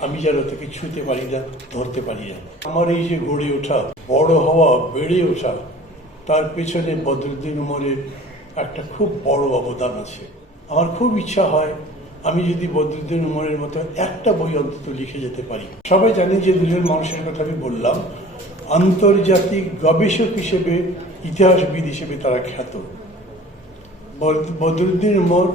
আমি যেন তাকে ছুঁতে পারি না, ধরতে পারি না। আমার এই যে গড়ে ওঠা, বড় হওয়া, বেড়ে ওঠা, তার পেছনে বদরুদ্দিন উমরের একটা খুব বড় অবদান আছে। আমার খুব ইচ্ছা হয় আমি যদি বদরুদ্দিন উমরের মতো একটা বই অন্তত লিখে যেতে পারি। সবাই জানে যে দুজন মানুষের কথা আমি বললাম, আন্তর্জাতিক গবেষক হিসেবে, ইতিহাসবিদ হিসেবে তারা খ্যাত। বদ- বদরুদ্দিন উমর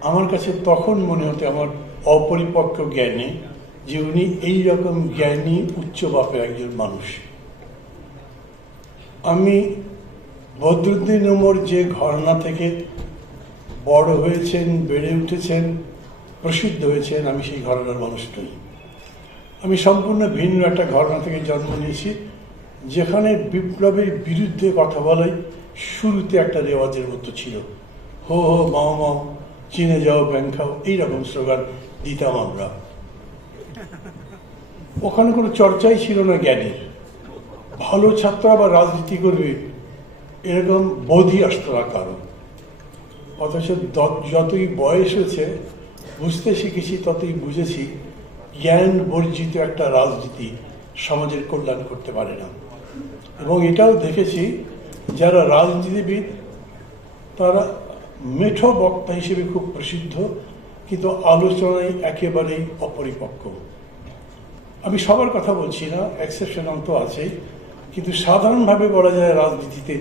আমার কাছে তখন মনে হতো আমার অপরিপক্ক জ্ঞানে যে উনি এই রকম জ্ঞানী, উচ্চ বাপের একজন মানুষ। আমি বদরুদ্দিন উমর যে ঘরানা থেকে বড় হয়েছেন, বেড়ে উঠেছেন, প্রসিদ্ধ হয়েছেন, আমি সেই ঘরানার মানুষ নই। আমি সম্পূর্ণ ভিন্ন একটা ঘটনা থেকে জন্ম নিয়েছি, যেখানে বিপ্লবের বিরুদ্ধে কথা বলাই শুরুতে একটা রেওয়াজের মতো ছিল। হো হো, মাও মাও, চীনে যাও, ব্যাংক খাও, এইরকম স্লোগান দিতাম আমরা। ওখানে কোনো চর্চাই ছিল না জ্ঞানের। ভালো ছাত্র আবার রাজনীতি করবে, এরকম বোধই আসতো না কারও অথচ যতই বয়স হয়েছে, বুঝতে শিখেছি, ততই বুঝেছি জ্ঞান বর্জিত একটা রাজনীতি সমাজের কল্যাণ করতে পারে না। এবং এটাও দেখেছি, যারা রাজনীতিবিদ, তারা মেঠো বক্তা হিসেবে খুব প্রসিদ্ধ, কিন্তু আলোচনায় একেবারেই অপরিপক্ক। আমি সবার কথা বলছি না এক্সেপশন তো আছেই কিন্তু সাধারণভাবে বলা যায় রাজনীতিতে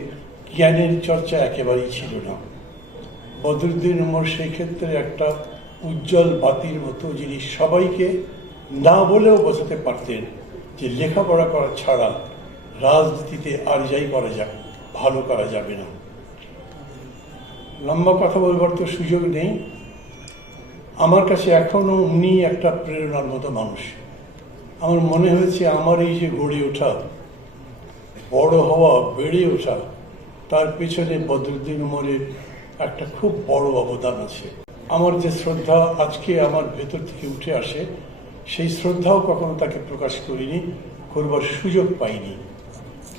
জ্ঞানের চর্চা একেবারেই ছিল না। বদরুদ্দিন উমর সেই ক্ষেত্রে একটা উজ্জ্বল বাতির মতো যিনি সবাইকে না বলেও বোঝাতে পারতেন যে লেখাপড়া করা ছাড়া রাজনীতিতে আর যাই করা যাক, ভালো করা যাবে না। লম্বা কথা বলবার তো সুযোগ নেই। আমার কাছে এখনও উনি একটা প্রেরণার মতো মানুষ। আমার মনে হয়েছে আমার এই যে গড়ে ওঠা, বড় হওয়া, বেড়ে ওঠা, তার পেছনে বদরুদ্দিন উমরের একটা খুব বড় অবদান আছে। আমার যে শ্রদ্ধা আজকে আমার ভেতর থেকে উঠে আসে, সেই শ্রদ্ধাও কখনো তাকে প্রকাশ করিনি, করবার সুযোগ পাইনি।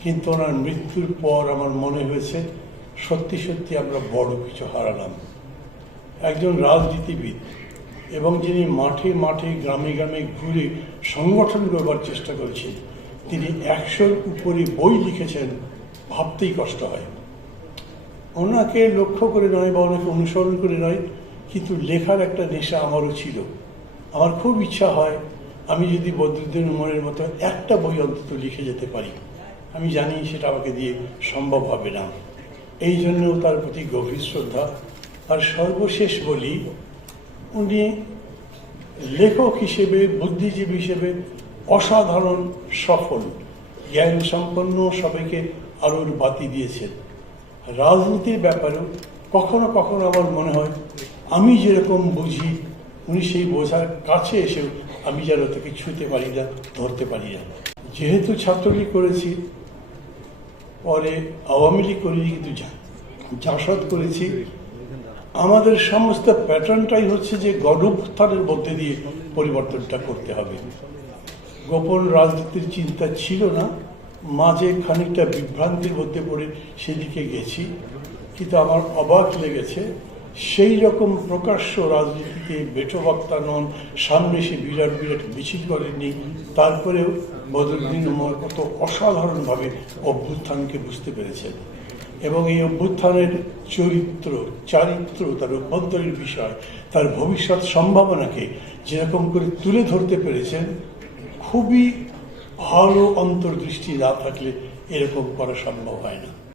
কিন্তু ওনার মৃত্যুর পর আমার মনে হয়েছে, সত্যি সত্যি আমরা বড় কিছু হারালাম। একজন রাজনীতিবিদ এবং যিনি মাঠে মাঠে, গ্রামে গ্রামে ঘুরে সংগঠন করবার চেষ্টা করেছেন, তিনি একশোর উপরে বই লিখেছেন, ভাবতেই কষ্ট হয়। ওনাকে লক্ষ্য করে নয় বা ওনাকে অনুসরণ করে নয়, কিন্তু লেখার একটা নেশা আমারও ছিল। আমার খুব ইচ্ছা হয় আমি যদি বদরুদ্দিন উমরের মতো একটা বই অন্তত লিখে যেতে পারি। আমি জানি সেটা আমাকে দিয়ে সম্ভব হবে না। এই জন্যও তার প্রতি গভীর শ্রদ্ধা। আর সর্বশেষ বলি উনি লেখক হিসেবে, বুদ্ধিজীবী হিসেবে অসাধারণ, সফল জ্ঞান সম্পন্ন সবাইকে আলোর বাতি দিয়েছেন। রাজনীতির ব্যাপারেও কখনো কখনো আমার মনে হয়, আমি যেরকম বুঝি, উনি সেই বোঝার কাছে এসেও আমি যেন তাকে ছুঁতে পারি না, ধরতে পারি না। যেহেতু ছাত্রলীগ করেছি, পরে আওয়ামী লীগ করিনি কিন্তু জাসদ করেছি আমাদের সমস্ত প্যাটার্নটাই হচ্ছে যে গণউত্থানের মধ্যে দিয়ে পরিবর্তনটা করতে হবে। গোপন রাজনীতির চিন্তা ছিল না। মাঝে খানিকটা বিভ্রান্তির মধ্যে পড়ে সেদিকে গেছি। কিন্তু আমার অবাক লেগেছে, সেই রকম প্রকাশ্য রাজনীতিতে বেটো বক্তা নন, সামনে সে বিরাট বিরাট মিছিল করেননি, তারপরেও বদরুদ্দিন উমর কত অসাধারণভাবে অভ্যুত্থানকে বুঝতে পেরেছেন। এবং এই অভ্যুত্থানের চরিত্র, চারিত্র, তার অভ্যন্তরীণ বিষয়, তার ভবিষ্যৎ সম্ভাবনাকে যেরকম করে তুলে ধরতে পেরেছেন, খুবই ভালো অন্তর্দৃষ্টি না থাকলে এরকম করা সম্ভব হয় না।